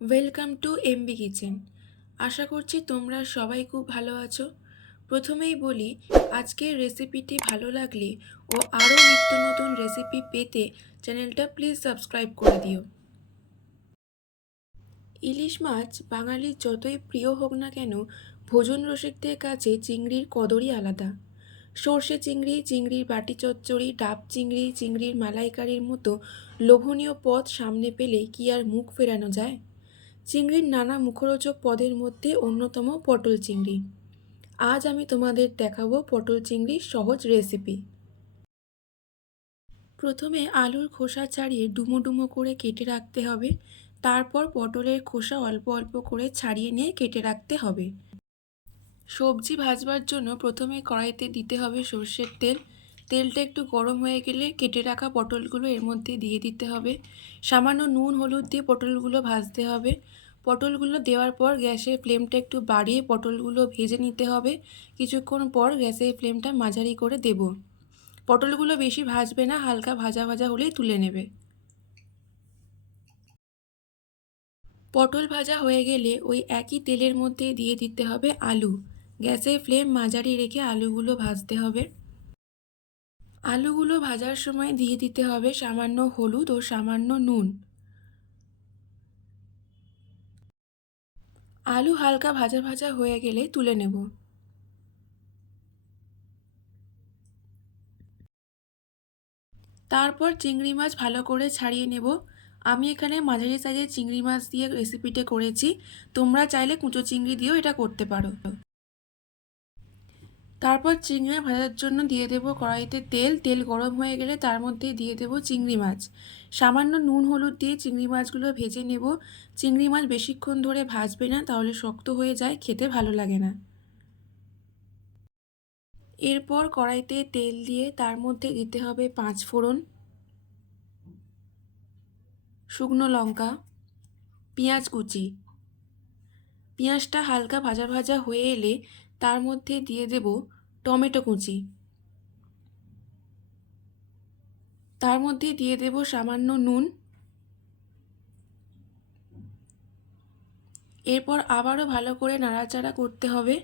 Welcome to MB kitchen. আশা করছি তোমরা সবাই খুব ভালো আছো। প্রথমেই বলি, আজকের রেসিপিটি ভালো লাগলে ও আরও নিত্য নতুন রেসিপি পেতে চ্যানেলটা প্লিজ সাবস্ক্রাইব করে দিও। ইলিশ মাছ বাঙালির যতই প্রিয় হোক না কেন, ভোজন রসিকদের কাছে চিংড়ির কদরই আলাদা। সর্ষে চিংড়ি, চিংড়ির বাটি চচ্চড়ি, ডাব চিংড়ি, চিংড়ির মালাইকারির মতো লোভনীয় পদ সামনে পেলে কি আর মুখ ফেরানো যায়? চিংড়ির নানা মুখরোচক পদের মধ্যে অন্যতম পটল চিংড়ি। আজ আমি তোমাদের দেখাবো পটল চিংড়ির সহজ রেসিপি। প্রথমে আলুর খোসা ছাড়িয়ে ডুমো ডুমো করে কেটে রাখতে হবে। তারপর পটলের খোসা অল্প অল্প করে ছাড়িয়ে নিয়ে কেটে রাখতে হবে। সবজি ভাজবার জন্য প্রথমে কড়াইতে দিতে হবে সর্ষের তেল। তেলটা একটু গরম হয়ে গেলে কেটে রাখা পটলগুলো এর মধ্যে দিয়ে দিতে হবে। সামান্য নুন হলুদ দিয়ে পটলগুলো ভাজতে হবে। পটলগুলো দেওয়ার পর গ্যাসের ফ্লেমটা একটু বাড়িয়ে পটলগুলো ভেজে নিতে হবে। কিছুক্ষণ পর গ্যাসের ফ্লেমটা মাঝারি করে দেব। পটলগুলো বেশি ভাজবে না, হালকা ভাজা ভাজা হলেই তুলে নেবে। পটল ভাজা হয়ে গেলে ওই একই তেলের মধ্যে দিয়ে দিতে হবে আলু। গ্যাসের ফ্লেম মাঝারি রেখে আলুগুলো ভাজতে হবে। আলুগুলো ভাজার সময় দিয়ে দিতে হবে সামান্য হলুদ ও সামান্য নুন। আলু হালকা ভাজা ভাজা হয়ে গেলে তুলে নেব। তারপর চিংড়ি মাছ ভালো করে ছাড়িয়ে নেব। আমি এখানে মাঝারি সাইজের চিংড়ি মাছ দিয়ে রেসিপিটা করেছি। তোমরা চাইলে কুচো চিংড়ি দিয়েও এটা করতে পারো। তারপর চিংড়ি মাছ ভাজার জন্য দিয়ে দেব কড়াইতে তেল। তেল গরম হয়ে গেলে তার মধ্যে দিয়ে দেব চিংড়ি মাছ। সামান্য নুন হলুদ দিয়ে চিংড়ি মাছগুলো ভেজে নেব। চিংড়ি মাছ বেশিক্ষণ ধরে ভাজবে না, তাহলে শক্ত হয়ে যায়, খেতে ভালো লাগে না। এরপর কড়াইতে তেল দিয়ে তার মধ্যে দিতে হবে 5 ফোড়ন, শুকনো লঙ্কা, পেঁয়াজ কুচি। পেঁয়াজটা হালকা ভাজা ভাজা হয়ে এলে তার মধ্যে দিয়ে দেব টমেটো কুচি। তার মধ্যে দিয়ে দেব সামান্য নুন। এরপর আবারও ভালো করে নাড়াচাড়া করতে হবে।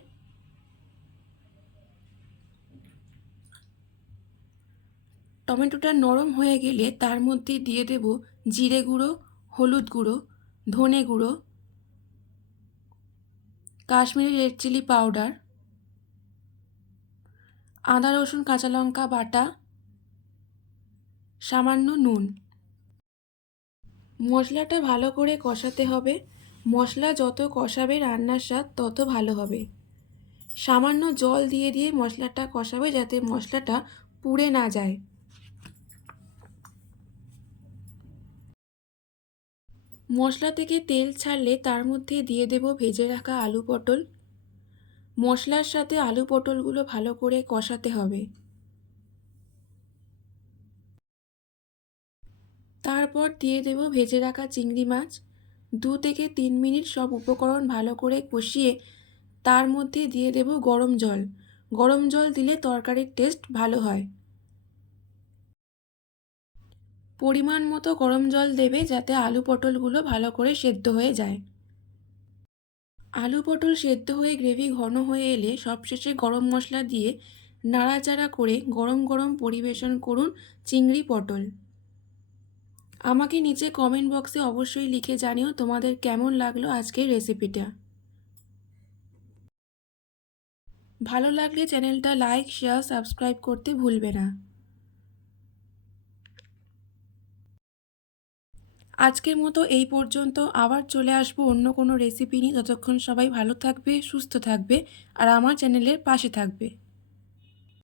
টমেটোটা নরম হয়ে গেলে তার মধ্যে দিয়ে দেব জিরে গুঁড়ো, হলুদ গুঁড়ো, ধনে গুঁড়ো, কাশ্মীরি রেড চিলি পাউডার, আদা রসুন কাঁচা লঙ্কা বাটা, সামান্য নুন। মশলাটা ভালো করে কষাতে হবে। মশলা যত কষাবে রান্নার স্বাদ তত ভালো হবে। সামান্য জল দিয়ে দিয়ে মশলাটা কষাবে, যাতে মশলাটা পুড়ে না যায়। মশলা থেকে তেল ছাড়লে তার মধ্যে দিয়ে দেব ভেজে রাখা আলু পটল। মশলার সাথে আলু পটলগুলো ভালো করে কষাতে হবে। তারপর দিয়ে দেব ভেজে রাখা চিংড়ি মাছ। 2 থেকে 3 মিনিট সব উপকরণ ভালো করে কষিয়ে তার মধ্যে দিয়ে দেব গরম জল। গরম জল দিলে তরকারির টেস্ট ভালো হয়। পরিমাণ মতো গরম জল দেবে, যাতে আলু পটলগুলো ভালো করে সেদ্ধ হয়ে যায়। আলু পটল সেদ্ধ হয়ে গ্রেভি ঘন হয়ে এলে সবশেষে গরম মশলা দিয়ে নাড়াচাড়া করে গরম গরম পরিবেশন করুন চিংড়ি পটল। আমাকে নিচে কমেন্ট বক্সে অবশ্যই লিখে জানিও তোমাদের কেমন লাগলো আজকের রেসিপিটা। ভালো লাগলে চ্যানেলটা লাইক, শেয়ার, সাবস্ক্রাইব করতে ভুলবে না। আজকের মতো এই পর্যন্ত। আবার চলে আসবো অন্য কোনো রেসিপি নিয়ে। ততক্ষণ সবাই ভালো থাকবে, সুস্থ থাকবে আর আমার চ্যানেলের পাশে থাকবে।